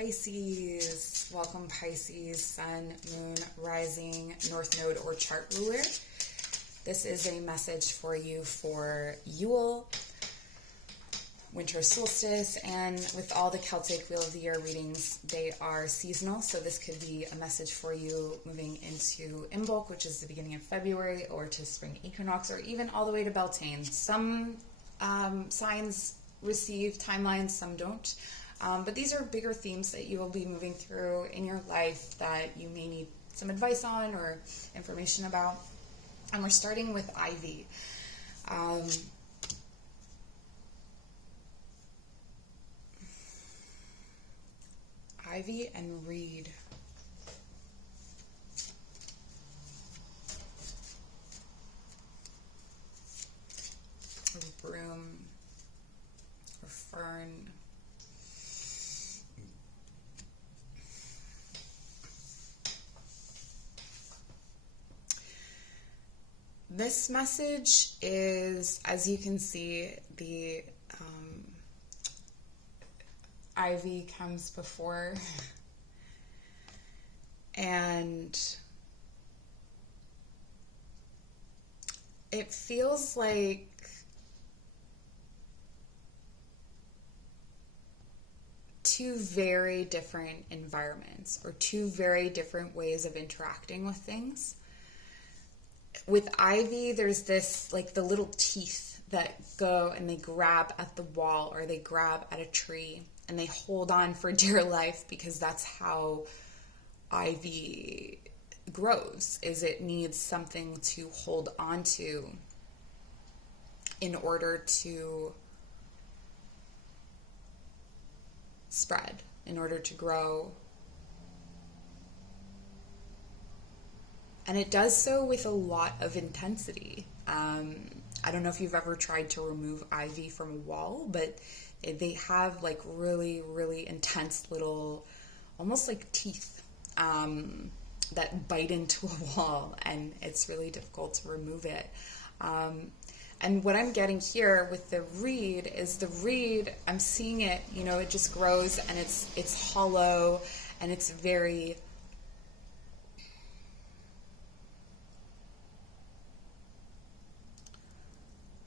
Pisces. Welcome Pisces, Sun, Moon, Rising, North Node, or chart ruler. This is a message for you for Yule, Winter Solstice, and with all the Celtic Wheel of the Year readings, they are seasonal, so this could be a message for you moving into Imbolc, which is the beginning of February, or to spring equinox, or even all the way to Beltane. Some signs receive timelines, some don't. But these are bigger themes that you will be moving through in your life that you may need some advice on or information about. And we're starting with Ivy. Ivy and Reed. Or broom or fern. This message is, as you can see, the ivy comes before, and it feels like two very different environments or two very different ways of interacting with things. With ivy, there's this, like, the little teeth that go and they grab at the wall or they grab at a tree and they hold on for dear life, because that's how ivy grows, is it needs something to hold on to in order to spread, in order to grow. And it does so with a lot of intensity. I don't know if you've ever tried to remove ivy from a wall, but they have like really, really intense little, almost like teeth that bite into a wall, and it's really difficult to remove it. And what I'm getting here with the reed is the reed, I'm seeing it, you know, it just grows and it's hollow and it's very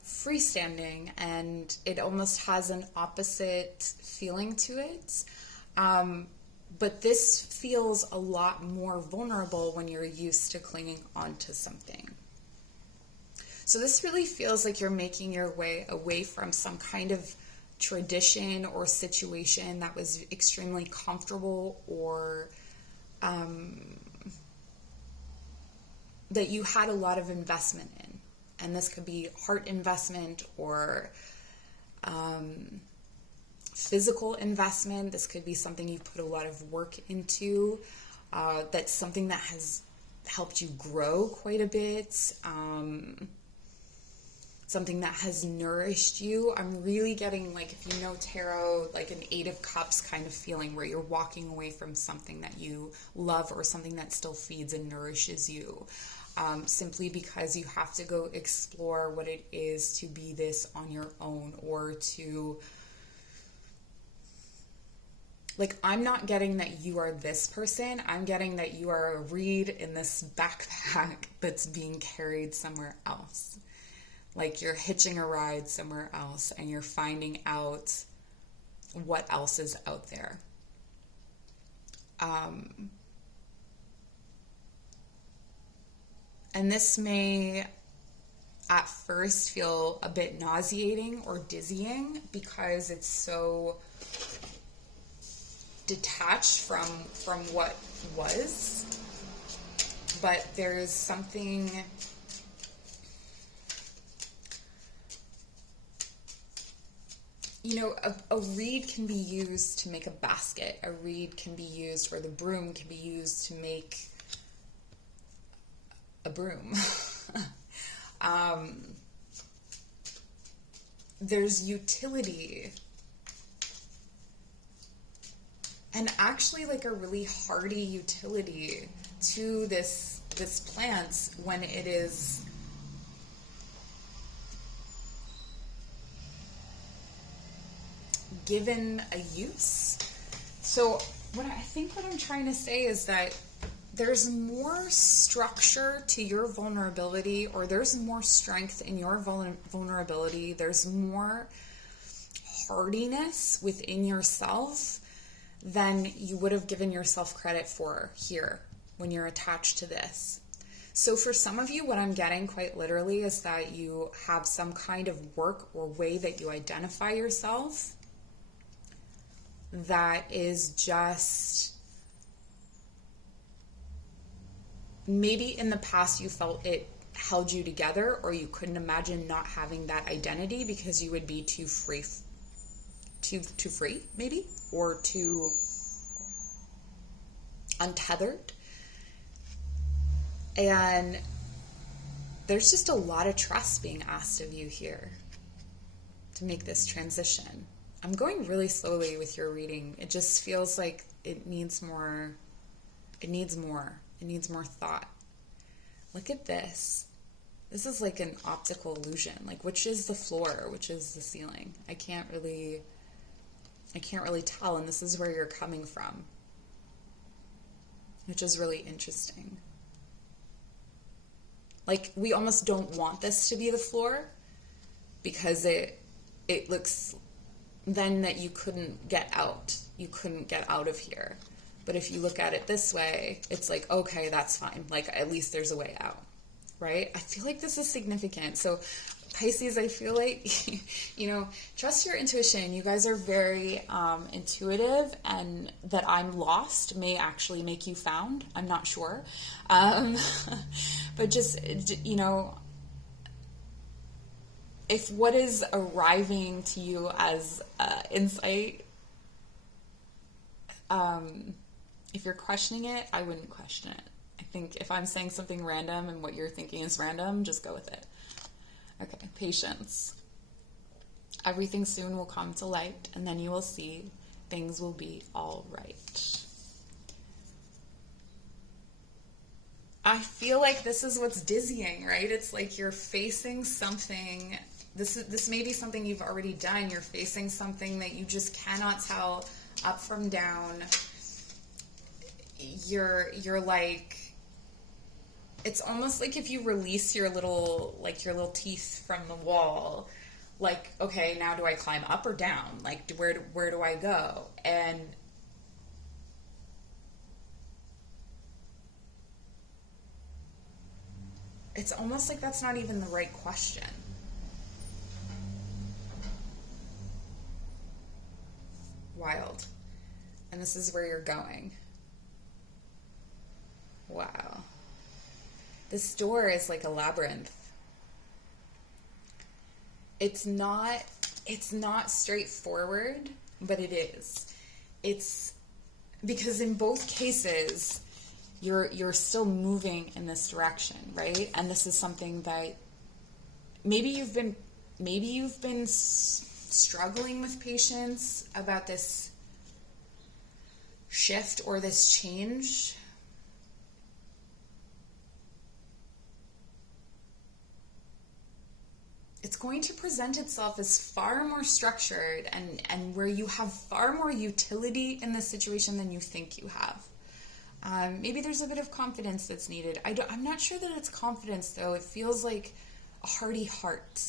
freestanding, and it almost has an opposite feeling to it. But this feels a lot more vulnerable when you're used to clinging onto something. So this really feels like you're making your way away from some kind of tradition or situation that was extremely comfortable, or that you had a lot of investment in. And this could be heart investment or physical investment. This could be something you've put a lot of work into. That's something that has helped you grow quite a bit. Something that has nourished you. I'm really getting, like, if you know tarot, like an 8 of Cups kind of feeling, where you're walking away from something that you love or something that still feeds and nourishes you. Simply because you have to go explore what it is to be this on your own, or to, like, I'm not getting that you are this person. I'm getting that you are a reed in this backpack that's being carried somewhere else. Like you're hitching a ride somewhere else and you're finding out what else is out there. And this may at first feel a bit nauseating or dizzying because it's so detached from what was. But there's something, you know, a reed can be used to make a basket. A reed can be used, or the broom can be used to make a broom. There's utility, and actually like a really hardy utility to this plant when it is given a use. So what I'm trying to say is that there's more structure to your vulnerability, or there's more strength in your vulnerability. There's more hardiness within yourself than you would have given yourself credit for here when you're attached to this. So for some of you, what I'm getting quite literally is that you have some kind of work or way that you identify yourself that is just, maybe in the past you felt it held you together, or you couldn't imagine not having that identity because you would be too free, maybe, or too untethered. And there's just a lot of trust being asked of you here to make this transition. I'm going really slowly with your reading. It just feels like it needs more. It needs more thought. Look at this. This is like an optical illusion. Like, which is the floor? Which is the ceiling? I can't really tell. And this is where you're coming from, which is really interesting. Like, we almost don't want this to be the floor because it looks then that you couldn't get out. You couldn't get out of here. But if you look at it this way, it's like, okay, that's fine. Like, at least there's a way out, right? I feel like this is significant. So Pisces, I feel like, trust your intuition. You guys are very intuitive, and that I'm lost may actually make you found. I'm not sure. But just, if what is arriving to you as insight, if you're questioning it, I wouldn't question it. I think if I'm saying something random and what you're thinking is random, just go with it. Okay, patience. Everything soon will come to light, and then you will see things will be all right. I feel like this is what's dizzying, right? It's like you're facing something. This may be something you've already done. You're facing something that you just cannot tell up from down. You're like, it's almost like if you release your little teeth from the wall, like, okay, now do I climb up or down? Like, where do I go? And it's almost like that's not even the right question. Wild. And this is where you're going. Wow. This door is like a labyrinth. It's not straightforward, but it is. It's because in both cases you're still moving in this direction, right? And this is something that maybe you've been struggling with patience about this shift or this change. It's going to present itself as far more structured and where you have far more utility in this situation than you think you have. Maybe there's a bit of confidence that's needed. I'm not sure that it's confidence, though. It feels like a hearty heart.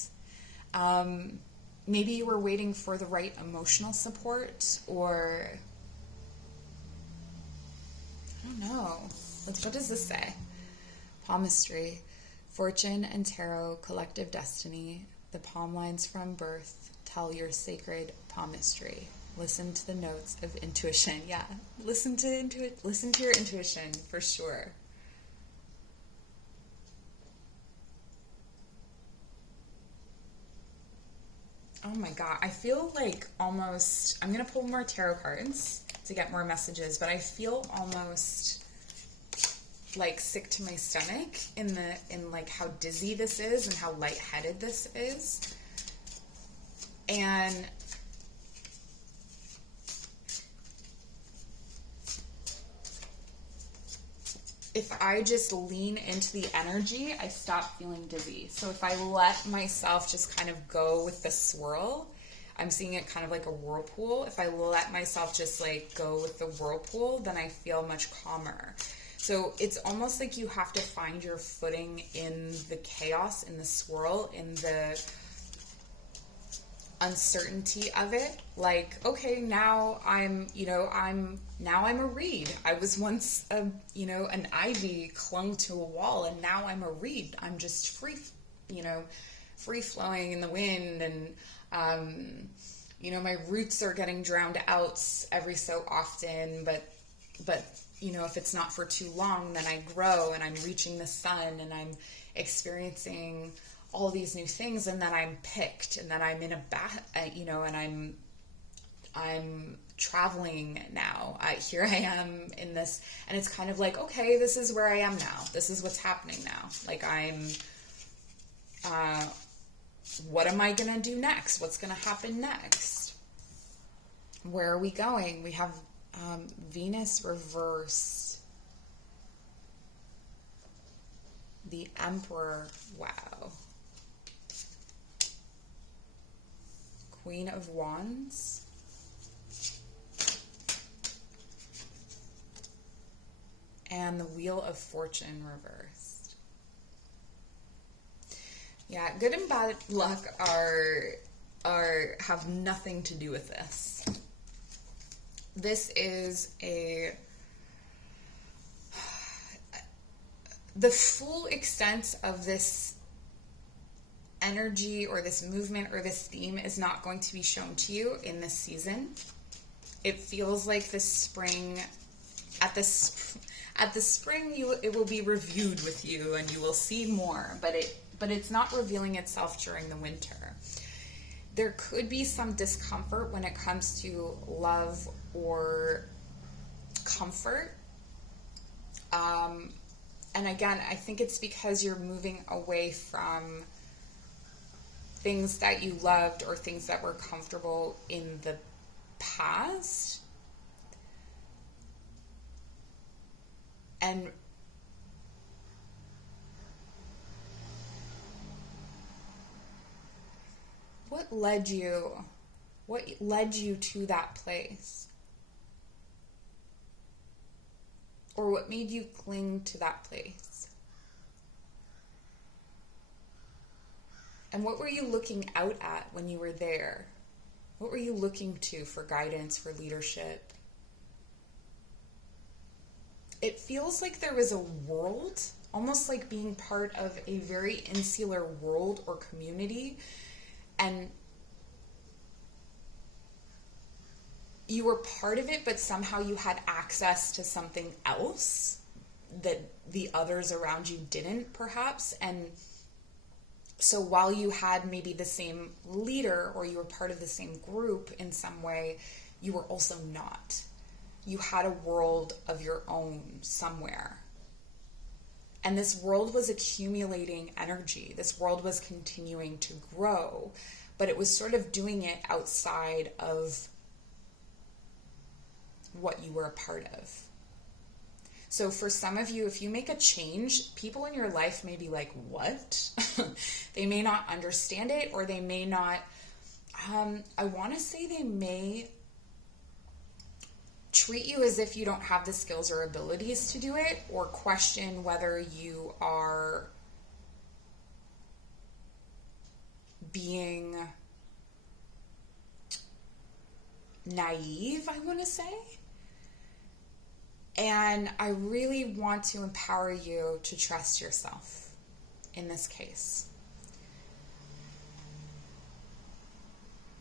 Maybe you were waiting for the right emotional support, or I don't know. What does this say? Palmistry. Fortune and tarot, collective destiny. The palm lines from birth tell your sacred palmistry. Listen to the notes of intuition. Yeah, listen to your intuition for sure. Oh my God, I feel like almost, I'm going to pull more tarot cards to get more messages, but I feel almost like sick to my stomach in like how dizzy this is and how lightheaded this is. And if I just lean into the energy, I stop feeling dizzy. So if I let myself just kind of go with the swirl, I'm seeing it kind of like a whirlpool. If I let myself just like go with the whirlpool, then I feel much calmer. So it's almost like you have to find your footing in the chaos, in the swirl, in the uncertainty of it. Like, okay, now I'm a reed. I was once an ivy clung to a wall, and now I'm a reed. I'm just free flowing in the wind, and my roots are getting drowned out every so often, but if it's not for too long, then I grow and I'm reaching the sun and I'm experiencing all these new things, and then I'm picked, and then I'm in and I'm traveling now. Here I am in this, and it's kind of like, okay, this is where I am now. This is what's happening now. Like what am I going to do next? What's going to happen next? Where are we going? We have Venus reversed. The Emperor. Wow. Queen of Wands. And the Wheel of Fortune reversed. Yeah, good and bad luck have nothing to do with this. This is the full extent of this energy or this movement or this theme is not going to be shown to you in this season. It feels like this spring, at the spring, it will be reviewed with you and you will see more, but it's not revealing itself during the winter. There could be some discomfort when it comes to love or comfort. And again, I think it's because you're moving away from things that you loved or things that were comfortable in the past. And what led you to that place? Or what made you cling to that place? And what were you looking out at when you were there? What were you looking to for guidance, for leadership? It feels like there was a world, almost like being part of a very insular world or community, and you were part of it, but somehow you had access to something else that the others around you didn't, perhaps. And so while you had maybe the same leader or you were part of the same group in some way, you were also not. You had a world of your own somewhere. And this world was accumulating energy. This world was continuing to grow, but it was sort of doing it outside of what you were a part of. So for some of you, if you make a change, people in your life may be like, what? They may not understand it, or they may not, I want to say they may treat you as if you don't have the skills or abilities to do it, or question whether you are being naive, I want to say. And I really want to empower you to trust yourself in this case.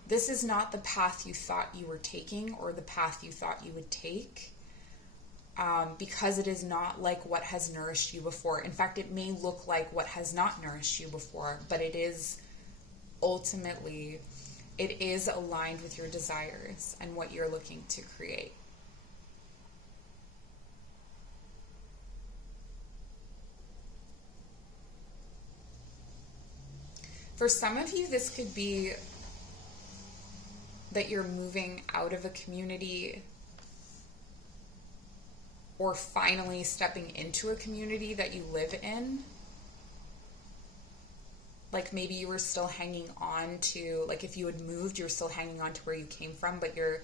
This is not the path you thought you were taking or the path you thought you would take, because it is not like what has nourished you before. In fact, it may look like what has not nourished you before, but it is ultimately, it is aligned with your desires and what you're looking to create. For some of you, this could be that you're moving out of a community or finally stepping into a community that you live in. Like maybe you were still hanging on to, like if you had moved, you're still hanging on to where you came from, but you're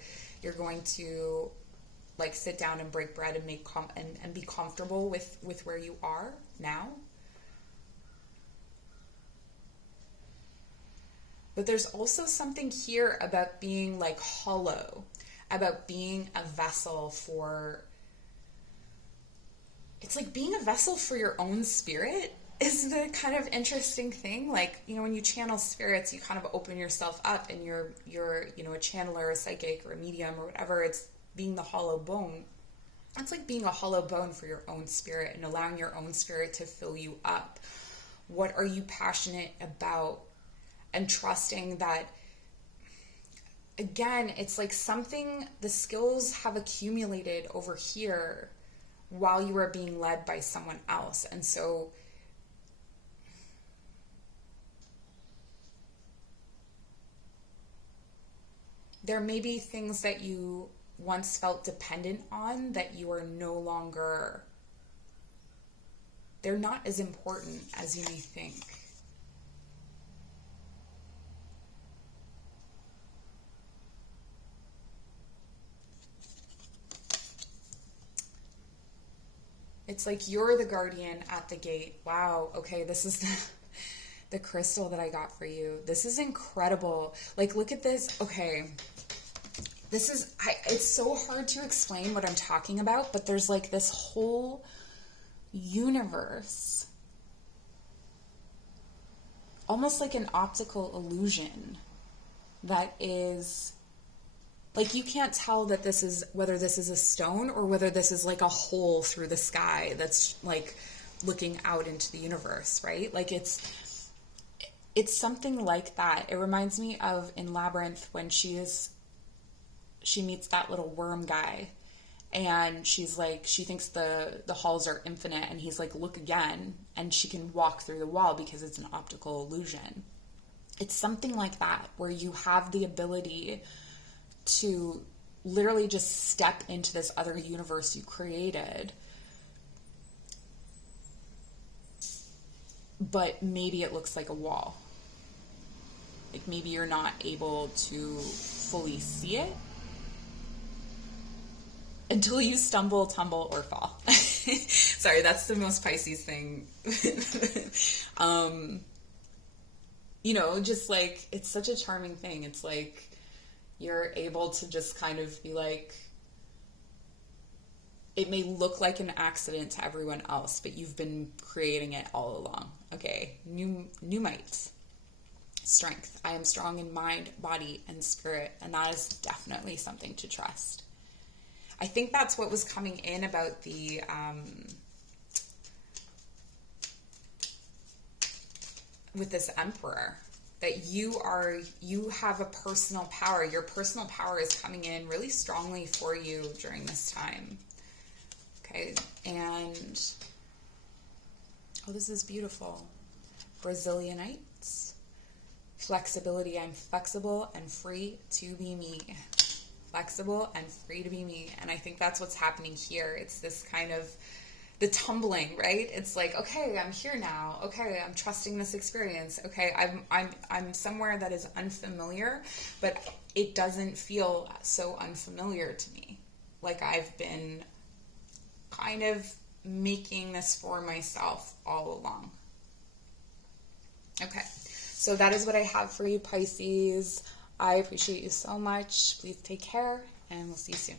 going to like sit down and break bread and make and be comfortable with where you are now. But there's also something here about being like hollow, about being a vessel for, it's like being a vessel for your own spirit is the kind of interesting thing. Like, you know, when you channel spirits, you kind of open yourself up and you're, you know, a channeler, a psychic, or a medium, or whatever. It's being the hollow bone. It's like being a hollow bone for your own spirit and allowing your own spirit to fill you up. What are you passionate about? And trusting that, again, it's like something, the skills have accumulated over here while you are being led by someone else. And so there may be things that you once felt dependent on that you are no longer, they're not as important as you may think. It's like you're the guardian at the gate. Wow, okay, this is the crystal that I got for you. This is incredible. Like, look at this. Okay, this is, it's so hard to explain what I'm talking about, but there's like this whole universe, almost like an optical illusion that is, like, you can't tell that this is, whether this is a stone or whether this is like a hole through the sky that's like looking out into the universe, right? Like it's something like that. It reminds me of in Labyrinth when she meets that little worm guy and she's like, she thinks the halls are infinite and he's like, look again, and she can walk through the wall because it's an optical illusion. It's something like that where you have the ability to literally just step into this other universe you created, but maybe it looks like a wall. Like maybe you're not able to fully see it until you stumble, tumble, or fall. Sorry, that's the most Pisces thing. You know, just like, it's such a charming thing. It's like, you're able to just kind of be like, it may look like an accident to everyone else, but you've been creating it all along. Okay, Numite. Strength. I am strong in mind, body, and spirit, and that is definitely something to trust. I think that's what was coming in about the with this Emperor. That you have a personal power. Your personal power is coming in really strongly for you during this time. Okay, and, oh, this is beautiful. Brazilianites. Flexibility. I'm flexible and free to be me. Flexible and free to be me. And I think that's what's happening here. It's this kind of, the tumbling, right? It's like, okay, I'm here now. Okay, I'm trusting this experience. Okay, I'm somewhere that is unfamiliar, but it doesn't feel so unfamiliar to me. Like I've been kind of making this for myself all along. Okay, so that is what I have for you, Pisces. I appreciate you so much. Please take care, and we'll see you soon.